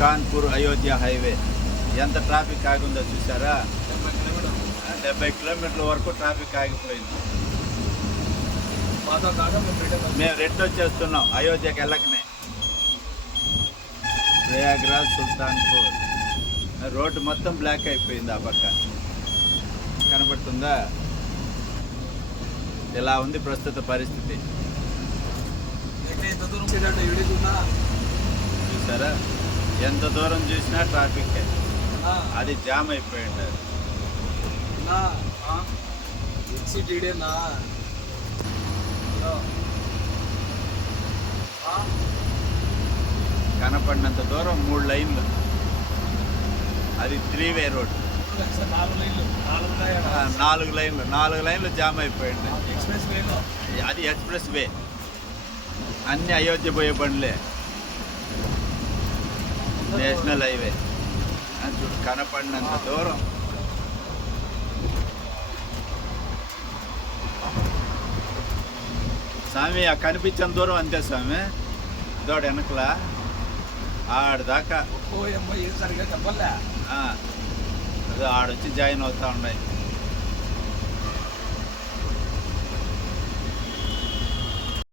Kanpur Ayodhya highway ఎంత traffic ఆగిందో చూసారా? 70 కిలోమీటర్ల వరకు ట్రాఫిక్ ఆగిపోయింది. మేము రెడ్ వచ్చేస్తున్నాం అయోధ్యకి వెళ్ళకనే. ప్రయాగ్రాజ్ సుల్తాన్పూర్ రోడ్డు మొత్తం బ్లాక్ అయిపోయింది. ఆ పక్క కనబడుతుందా? ఇలా ఉంది ప్రస్తుత పరిస్థితి. చూసారా? ఎంత దూరం చూసినా ట్రాఫిక్, అది జామ్ అయిపోయి ఉంటారు. కనపడినంత దూరం 3 లైన్లు, అది 3 వే రోడ్. 4 లైన్లు జామ్ అయిపోయి ఉంటాయి. అది ఎక్స్ప్రెస్ వే, అన్ని అయోధ్య పోయే బండ్లే. నేషనల్ హైవే చూడు, కనపడినంత దూరం. స్వామి ఆ కనిపించిన దూరం అంతే స్వామి. ఇదోడు వెనకలా ఆడదాకా సరిగా చెప్పలే. ఆడొచ్చి జాయిన్ అవుతా ఉన్నాయి.